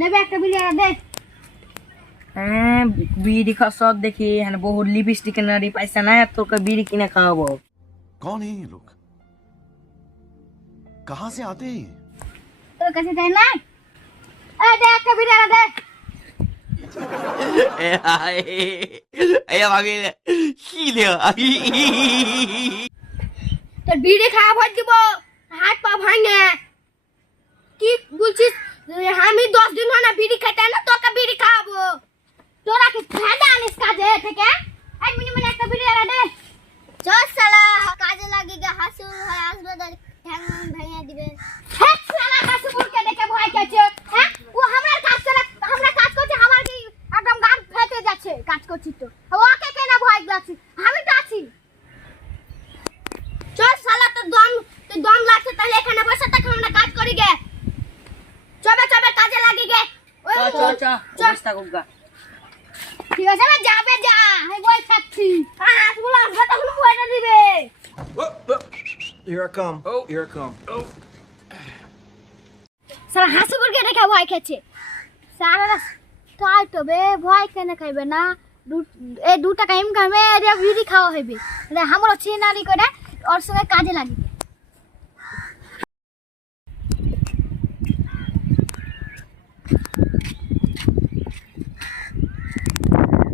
নেবে একটা বিড়ি আর দে। হ্যাঁ বিড়ি খাওয়া শখ দেখি হ্যাঁ বহুত লিপস্টিক কেনারি পয়সা নাই তোকে বিড়ি কিনে খাওয়াবো। कौन है ये लोग? कहाँ से आते हैं? তোর কাছে দেয় না? এই দে একটা বিড়ি আর দে। তোর বিড়ি খাওয়া ভর দিব, হাত পা ভাঙে। কি বলছিস? আমি 10 দিন হয় না বিড়ি খাইতে না, তোকে বিড়ি খাওয়াবো। তোরা কি ফায়দা আনিস কাজে থেকে? এই মিনিমাম একটা বিড়ি আর দে। চল শালা কাজে লাগি গে, হাসু হয় আসবে তো ঠ্যাং ভেঙে দিবে। হ্যাঁ শালা হাসুকে দেখে ভয় করছে। হ্যাঁ ও আমরা কাজ করে, আমরা কাজ করছি, আমার কি একদম গান ফেটে যাচ্ছে কাজ করছি তো। ওকে কেন ভয় লাগছে? আমি তো আছি। চল শালা তোর দম লাগছে, তাহলে এখানে বসে থাক, আমরা কাজ করি গে। চবে চবে কাজে লাগি গে। চল বস থাকুক গা। ঠিক আছে না, যাবে যা, আমি বই থাকছি। হাঁসগুলো আসবে তখন পয়সা দিবে। Here I come. Oh, here I come. Oh. সারা হাসুগুরকে দেখে ভয় খেয়েছে। সারা তাই তো বে, ভয় কেন খাইবে না? এই 2 টাকা ইনকামে এরিয়া বিড়ি খাওয়া হইবে। মানে আমরা চিনারি করে ওর সঙ্গে কাজে লাগি।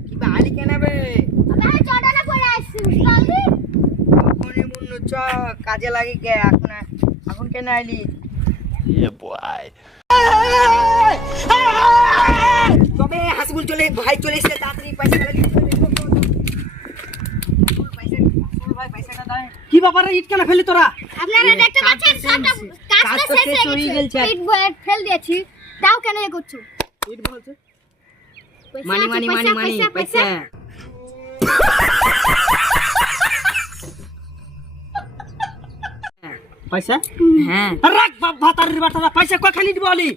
কি বালি কেনাবে? আমি চড়ানা পড়ে আসছি বুঝলি? ওখানে মন চ কাজে লাগি কে এখন কেন আইলি? Yeah, boy. তবে হাসিবুল চলে ভাই চলে এসে তাড়াতাড়ি পয়সা লাগি। পয়সাটা দাও। কি ব্যাপারে ইট কেন ফেলি তোরা? আপনারা দেখতে পাচ্ছেন সবটা কাজটা শেষ হয়ে গেছে। ইট বয়ে ফেল দিয়েছি, তাও কেন এ করছো? ইট বলছে মানি পয়সা। পয়সা? হ্যাঁ রাখ বাপ ভাতারির বাটারা পয়সা কখানি দিব বলি?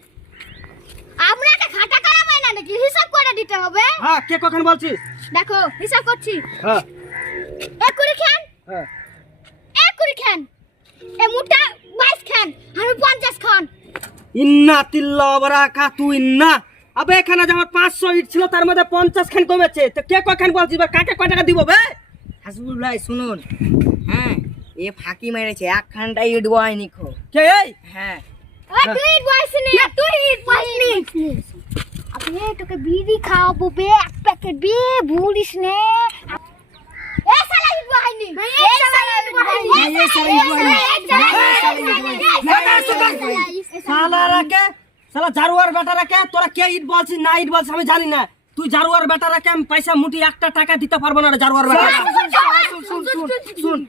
আপনাকে খাতা করাবে না নাকি? হিসাব করে দিতে হবে। হ্যাঁ কে কখন বলছিস? দেখো হিসাব করছি। হ্যাঁ 1 কুড়ি খান, হ্যাঁ 1 কুড়ি খান, এ মুটা 22 খান, আমি 50 খান। ইন্না তিল্লা বারাকাতু ইন্না। আবে এখানে যে আমার 500 ইট ছিল তার মধ্যে 50 খান কমেছে, তো কে কখন বলছিস বা কাকে কয় টাকা দিব বে? হাসিবুল ভাই শুনুন, হ্যাঁ এ ফাঁকি মেরেছে, একখানটা ইট বয়নি খো। কে এই? হ্যাঁ ওই তুই বয়স নি, তুই বয়স নি। আপনি তোকে বিড়ি খাওয়াবো বে, 1 প্যাকেট বে, ভুলিস নে। এ শালা ইট বহাইনি, এ শালা ইট বহাইনি, এ শালা ইট বহাইনি। শালা রাকে, শালা জারুয়ার বেটা রাকে, তোরা কে ইট বলছিস না ইট বলছিস আমি জানি না। তুই জারুয়ার বেটা রাকে আমি পয়সা মুটি 1 টাকা দিতে পারবো না রে জারুয়ার বেটা। শুন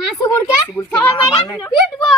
হাসুগুরকে সবাই মাইরা পিটবো।